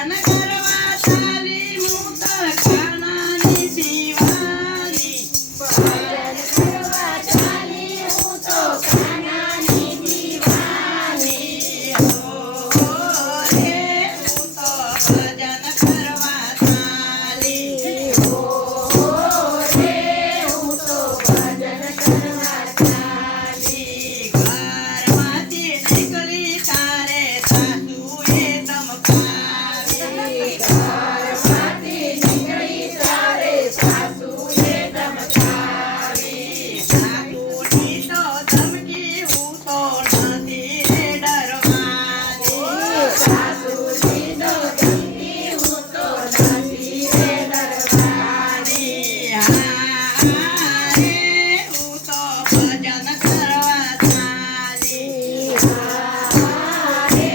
ભજન કરવા ચાલી હું તો કાનાની શિવાની ભજન કરવા ચાલી હું તો કાનાની દીવાની હો રે હું તો ભજન કરવા ચાલી હો રે હું તો ભજન કરવા ચાલી ઘરમાંથી નીકળી તારે સાસુએ ધમકાવી ઘરમાંથી નીકળી તારે સાસુએ ધમકાવી સાસુની તો ધમકી હું તો નથી રે ડરવાની સાસુની તો ધમકી હું તો નથી રે ડરવાની હા રે હું તો ભજન કરવા ચાલી હા રે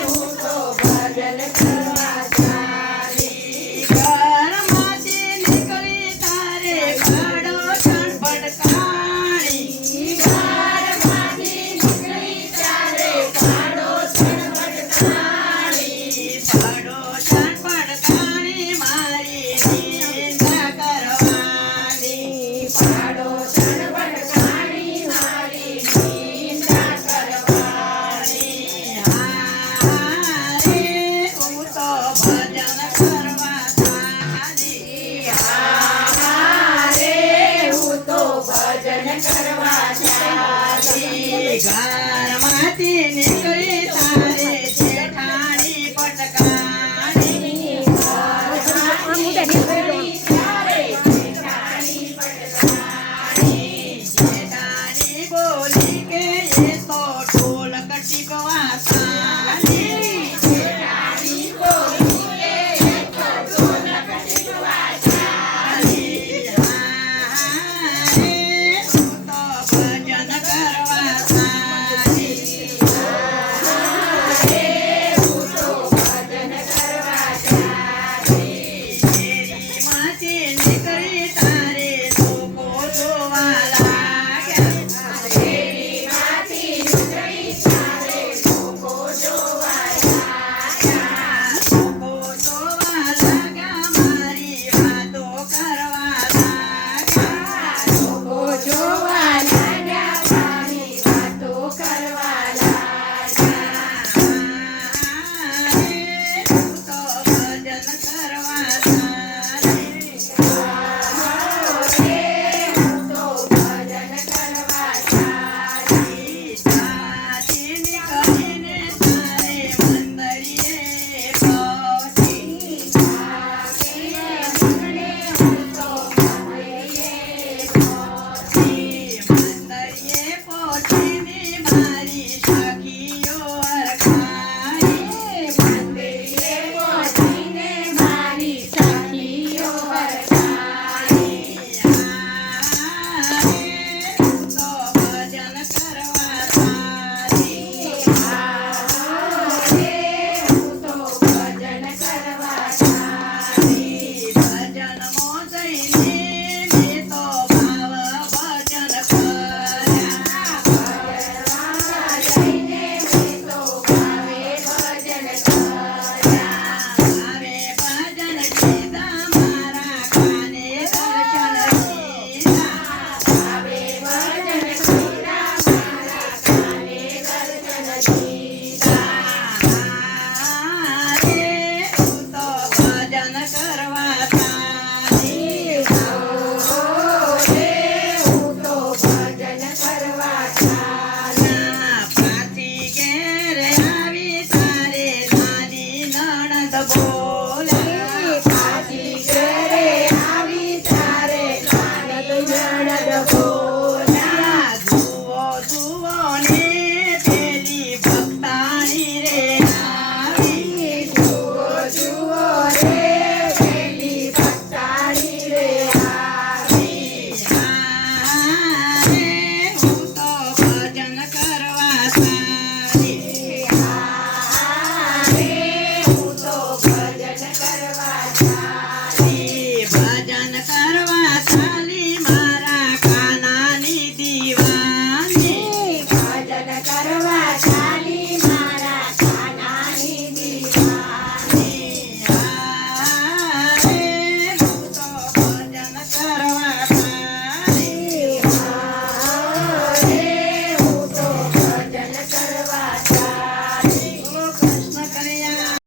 હું તો ભજન કરવા ચાલી ઘરમાંથી નીકળી તારે પાડોશણ ભટકાણી ઘરમાંથી નીકળી તારે પાડોશણ ભટકાણી